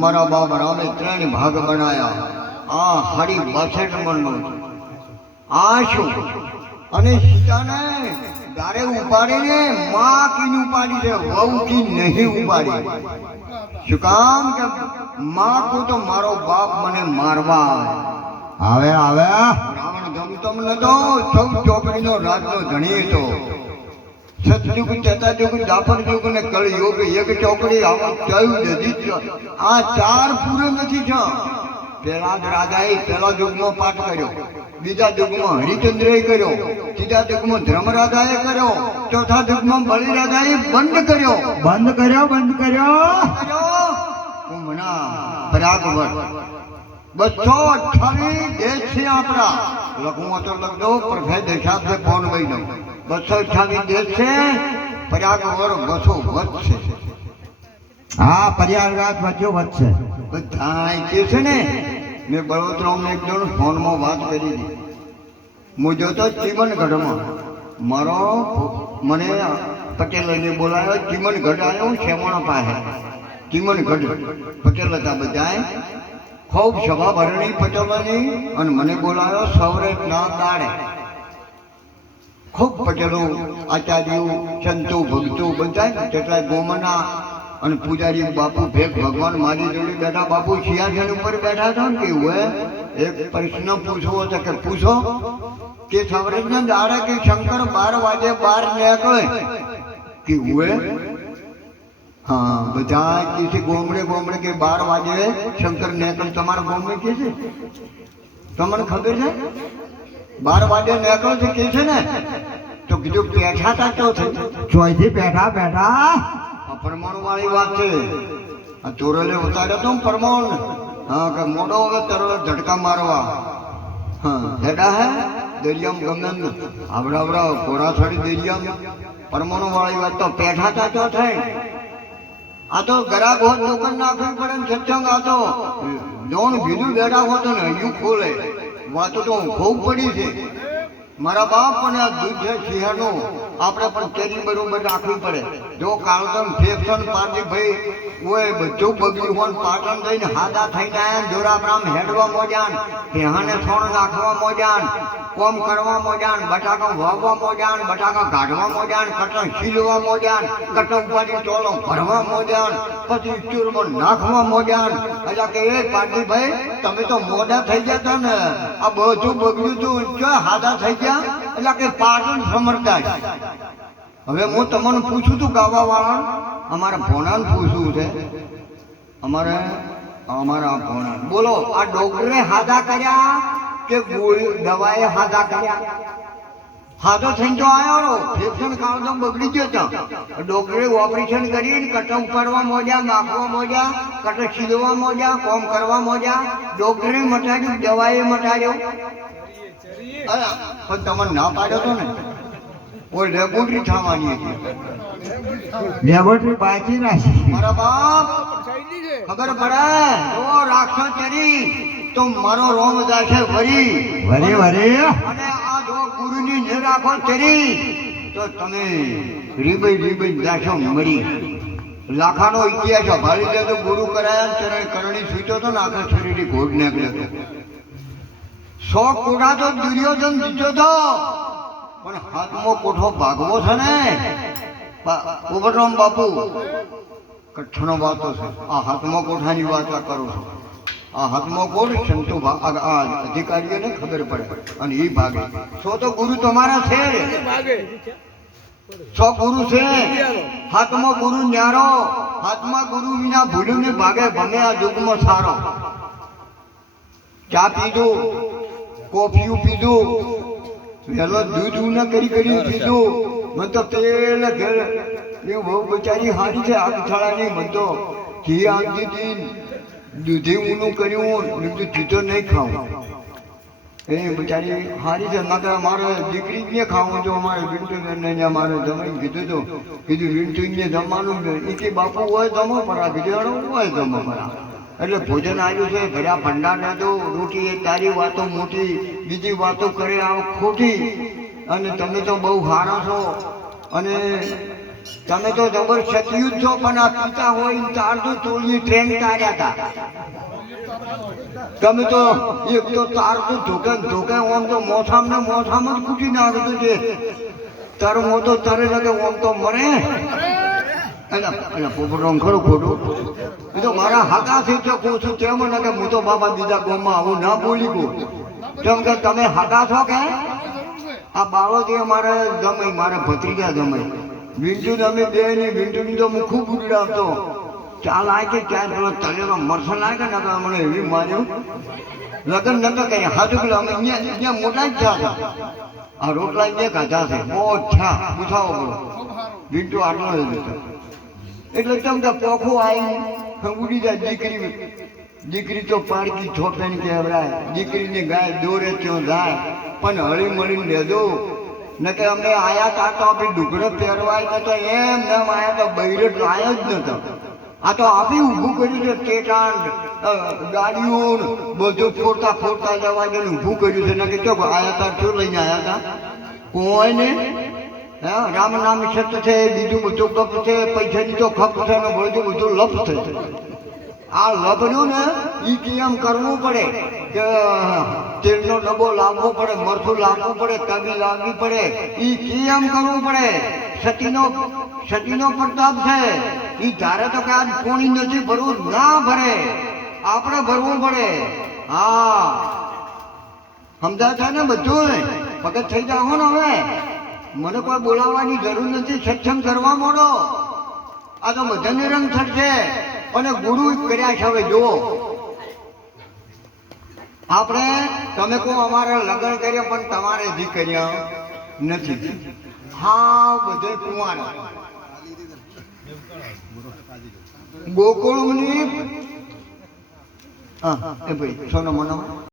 મારા બાપ રામે 3 ભાગ બનાયા. આ હાડી 62 મણનો. આ શું? અને સીતાને દારે ઉપાડીને માં કીને ઉપાડી છે, વહુ કી નહીં ઉપાડી. શું કામ કે માં કો તો મારો બાપ મને મારવા આવે. રાવણ ગમતમ નતો, સૌ ચોકડીનો રાજનો ધણી હતો. સતયુગ, ત્રેતાયુગ, દ્વાપર યુગ ને કળયુગ એક ચોકડી આવો ચૌદ. આ 4 પૂરો નથી છે. પેલા જ રાજાએ પેલા યુગમાં પાઠ કર્યો, બીજા યુગમાં હરિચંદ્રએ કર્યો, ત્રીજા યુગમાં ધર્મરાજાએ કર્યો, ચોથા યુગમાં બલિરાજાએ બંધ કર્યો. કુંભના પરાગવટ 228 દેશ છે આપણા. લખું તો લખ દો, પ્રભેદ હિસાબ से फोन भाई दो. 228 દેશ છે. પરાગવટ 200 છે. હા, પર્યાવરણ વચ્ચે વધશે. બધા કે છે ને, મેં બળવતરામને એક જણ ફોનમાં વાત કરી હતી. હું જોતો ચીમનગઢમાં મારો મને પટેલને બોલાયો. ચીમનગઢ આવ્યો, શેમણ પાસે ચીમનગઢ પટેલ હતા બધાએ. ખૂબ સભા ભરણી પટેલોની, અને મને બોલાયો સૌરભના દાડે. ખૂબ પટેલો, આચાર્યો, સંતો, ભક્તો બધા કેટલાય ગોમના અને પૂજારી બાપુ ભેગ ભગવાન મારી જોડે બેઠા. બાપુ સિંહાસન ઉપર બેઠા હતા ને, કેવું એક પ્રશ્ન પૂછવો હતો કે પૂછો કે સૌરભના દાડે કે શંકર 12 વાગે બહાર નીકળે કેવું? हाँ बजा किसी गोमड़े गोमड़े के 12 वाजे शंकर नेकल तुम्हारा गोमड़े कैसे તમને ખબર છે 12 વાગે નીકળો છે કે છે ને તો કીધું બેઠા તા તો છે ચોઈથી બેઠા પરમાણુ વાળી વાત છે. આ ચોરલે ઉતાર્યો તો પરમાણુ. હા કે મોડો હવે તરત ઝટકા મારવા. હા હેડા હે દરિયામાં ગમે આવડા ઘોડા છડી દરિયામાં પરમાણુ વાળી વાત તો બેઠા તા તો થાય. આ તો ગરાક હોત દુકાન નાખવી પડે ને સત્સંગ. આ તો જોન ભીલું બેઠા હોત ને હજુ ખોલે વાતો તો ખૂબ પડી છે મારા બાપ. અને આ દૂધ છે શિયાળનું, આપણે પણ કેરી બરોબર રાખવી પડે. જો કાળધમ ફેફસન પારજી ભાઈ ઓય બધું બગડ્યું હોય, પાટણ દઈને હાદા થઈને આયા, જોરાપરામ હેડવા મોજાન, ભેહાને થોણ નાખવા મોજાન, કોમ કરવા મોજાન, બટાકા વાવવા મોજાન, બટાકા કાઢવા મોજાન, કટણ છીલવા મોજાન, કટણ ઉપાડી ટોલો ભરવા મોજાન, પછી ચૂરમાં નાખવા મોજાન. એટલે કે એ પારજી ભાઈ તમે તો મોડા થઈ ગયા હતા ને, આ બધું બગડ્યું હતું, જો હાદા થઈ ગયા. એટલે કે પાટણ સમરતા. હવે હું તમને પૂછું તું ગાવા વાળા, અમારા ભોણાને પૂછવું છે. અમારા ભોણા બોલો, આ ડોક્ટરે હાદા કર્યા કે દવાએ હાદા કર્યા? હાદો થઈને તો આવ્યો, ફેફસન કાળજો બગડી ગયો તો ડોક્ટરે ઓપરેશન કરી કટા ઉપાડવા મોજા, નાખવા મોજા, કટા છીલવા મોજા, કોમ કરવા મોજા. ડોક્ટરે મટાડ્યું, દવાએ મટાડ્યો. પણ તમને ના પાડ્યો તો ને, કોઈ લેબોરેટરી થવાની હતી. લેબોરેટરી બાકી રાખી મારા બાપ ખબર પડે તો રાખશો ચરી તો મારો રોમ જાશે વરી. વરે અને આ જો ગુરુની ન રાખો ચરી તો તમે રીબઈ જાશો મરી. લાખાનો ઇતિહાસ ભાળી દે તો ગુરુ કરાયા ચરણ કરણી સૂચો તો ને આખા શરીરની ઘોડ નીકળ્યો હતો. 100 કોઠા તો દુર્યોધન જીત્યો તો, પણ હાથમો કોઠો ભાગવો છે ને ઉબરરામ બાપુ કચ્છનો વાતો છે. આ હાથમો કોઠાની વાત કરું છું. આ હાથમો કોઠ સંતો અધિકારીઓને ખબર પડે અને એ ભાગે. 100 તો ગુરુ તમારા છે, 100 ગુરુ છે. હાથમો ગુરુ ન્યારો, હાથમાં ગુરુ વિના ભૂલ્યું ને ભાગે ભમે આ યુગમાં સારો. ચા પીધું, કોફીયું પીધું, વહેલો દૂધ ન કરી પીધું. મને તો પેલે ઘર એ બહુ બચારી હારી છે આગથાળાની. મને તો ઘી આપી હતી, દૂધી ઊનું કર્યું, બીજું ચીતો નહીં ખાવું. એ બચારી હારી છે. મારે દીકરી ને ખાવું જો અમારે વિંટુ મારે જમાઈ કીધું વિંટુને જમવાનું એ કે બાપુ હોય જમો પરા, બીજું હોય જમો પરા. એટલે ભોજન આવ્યું છે, ભર્યા ભંડાર ને તો રોટી એ તારી વાતો મોટી, બીજી વાતો કરે આવ ખોટી. અને તમે તો બહુ સારા છો. અને તમે તો જબર સતયુજ છો, પણ આ પિતા હોય ને ચારતું તોલી ટ્રેન કાઢ્યા હતા. તમે તો એક તો તારતું ધોકે ઓમ તો મોથામ ને મોથામ જ કૂટી નાખતું છે. તારો મોટો તરે લગે ઓમ તો મરે. એટલે પોપટો ખરું ખોટું એ તો મારા હાકાથી જો કહું છું તેમ ને કે હું તો બાબા બીજા ગામમાં આવું ના બોલી કહું. કેમ કે તમે હાકા છો કે આ બાળોથી અમારે જમાઈ, મારે ભત્રીજા જમાઈ વિંટુ ને અમે બે ની વિંટુની તો હું ખૂબ ઉડાવતો. ચાલ આય કે ક્યાં પેલો તલેલો મરસા લાગે ને તો મને એવી માર્યું લગ્ન નતો કઈ હાજુ પેલા અમે અહીંયા મોટા જ થયા હતા. આ રોટલા જે ખાધા છે બહુ છા પૂછાવો બોલો વિંટુ આટલો જ હતો. એટલે તેમ કે પોખું આવી ઉડી જાય. દીકરી તો પાડકી છોપેન કહેવાય. દીકરીની ગાય દોરે ત્યાં જાય, પણ હળી મળીને લેજો ને કે અમે આયા તા તો આપી ડુગડો પહેરવાય નતો, એમ નામ આયા તો બૈરે લાયો જ નતો. આ તો આપી ઊભું કર્યું છે ટેટાંડ ગાડીઓ બધું ફોડતા જવા દે ઊભું કર્યું છે. ને કે ચો આયા તા શું લઈને આયા હતા કોઈ ને રામ નામ સત છે, બીજું બધું કપ છે, પૈસાની તો ખપ છે ને બધું લપ છે. આ લપડ્યું ને એ કેમ કરવું પડે કે તેલનો ડબ્બો લાવવો પડે, મરચું લાવવું પડે, તવી લાવવી પડે. એ કેમ કરવું પડે? સતીનો પ્રતાપ છે. એ ધારે તો કે આજ કોણી નથી ભરવું, ના ભરે, આપણે ભરવું પડે. હા સમજાય છે ને બધું? પગત થઈ જાઓ ને હવે. મને કોઈ બોલાવવાની જરૂર નથી. સત્સંગ કરવા માંડો. આ તો બધાને રંગ થશે અને ગુરુ કર્યા છે. હવે જુઓ આપણે તમે કહો અમારે લગ્ન કર્યા પણ તમારે હજી કર્યા નથી. હા બધે કુંવાર ગોકુળની એ ભાઈ સોનો મનો